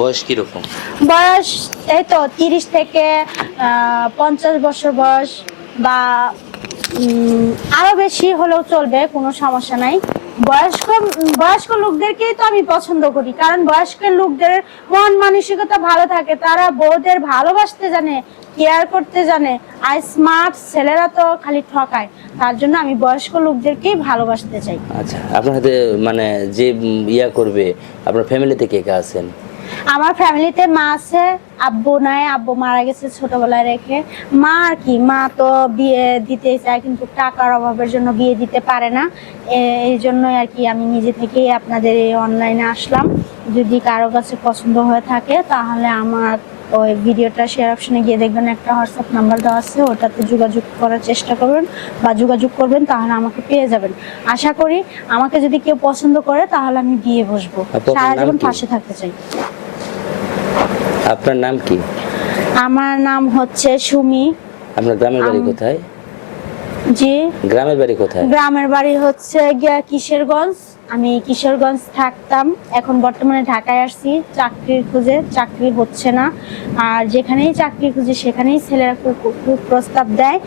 বয়স কিরকম? বয়স এই তো 30 থেকে 50 বছর বয়স, বা আরো বেশি হলেও চলবে, কোনো সমস্যা নাই। বয়স্ক বয়স্ক লোকদেরকেই তো আমি পছন্দ করি, কারণ বয়স্ক লোকদের মন মানসিকতা ভালো থাকে, তারা বউদের ভালোবাসতে জানে, কেয়ার করতে জানে। আর স্মার্ট ছেলেরা তো খালি ঠকায়, তার জন্য আমি বয়স্ক লোকদেরকেই ভালোবাসতে চাই। আচ্ছা, আপনার হাতে মানে যে ইয়া করবে, আপনার ফ্যামিলিতে কে কে আছেন? আমার ফ্যামিলিতে মা আছে, আব্বু নাই, আব্বু মারা গেছে ছোটবেলায় রেখে। মা আর কি, মা তো বিয়ে দিতে চায় কিন্তু টাকার অভাবের জন্য বিয়ে দিতে পারে না। এই জন্যই আর কি আমি নিজে থেকেই আপনাদের এই অনলাইনে আসলাম। যদি কারো কাছে পছন্দ হয়ে থাকে তাহলে আমার ওই ভিডিওটা শেয়ার অপশনে গিয়ে দেখবেন, একটা হোয়াটসঅ্যাপ নাম্বার দেওয়া আছে, ওটাতে যোগাযোগ করার চেষ্টা করবেন বা যোগাযোগ করবেন, তাহলে আমাকে পেয়ে যাবেন। আশা করি আমাকে যদি কেউ পছন্দ করে তাহলে আমি বিয়ে বসবো, সারা জীবন পাশে থাকতে চাই। আপনার নাম কি? আমার নাম হচ্ছে সুমি। আপনার গ্রামের বাড়ি কোথায়? জি, গ্রামের বাড়ি কোথায়? গ্রামের বাড়ি হচ্ছে গিয়া কিশোরগঞ্জ। আমি কিশোরগঞ্জ থাকতাম, এখন বর্তমানে ঢাকায় আসছি চাকরির খোঁজে। চাকরি হচ্ছে না, আর যেখানেই চাকরি খুঁজে সেখানেই ছেলেরা খুব প্রস্তাব দেয়।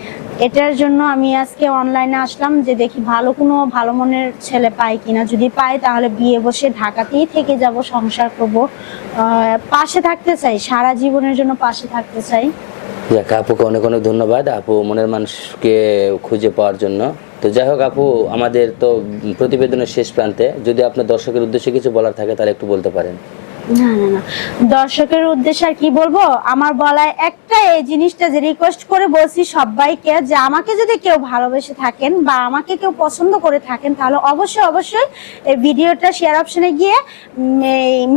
এটার জন্য আমি আজকে অনলাইনে আসলাম যে দেখি কোনো ভালো মনের ছেলে পাই কিনা। যদি পাই তাহলে বিয়ে বসে ঢাকাতেই থেকে যাব, সংসার করব, পাশে থাকতে চাই, সারা জীবনের জন্য পাশে থাকতে চাই। যাক, আপুকে অনেক অনেক ধন্যবাদ, আপু মনের মানুষকে খুঁজে পাওয়ার জন্য। তো যাই হোক আপু, আমাদের তো প্রতিবেদনের শেষ প্রান্তে, যদি আপনার দর্শকের উদ্দেশ্যে কিছু বলার থাকে তাহলে একটু বলতে পারেন। না না না, দর্শকের উদ্দেশ্যে আর কি বলবো, আমার বলায় একটা এই জিনিসটা যে রিকোয়েস্ট করে বলছি সবাইকে, যে আমাকে যদি কেউ ভালোবেসে থাকেন বা আমাকে কেউ পছন্দ করে থাকেন তাহলে অবশ্যই অবশ্যই এই ভিডিওটা শেয়ার অপশনে গিয়ে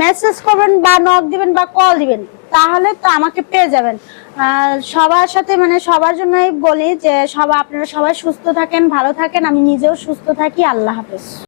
মেসেজ করবেন বা নক দিবেন বা কল দিবেন, তাহলে তো আমাকে পেয়ে যাবেন। সবার সাথে মানে সবার জন্যই বলি যে আপনারা সবাই সুস্থ থাকেন, ভালো থাকেন, আমি নিজেও সুস্থ থাকি। আল্লাহ হাফেজ।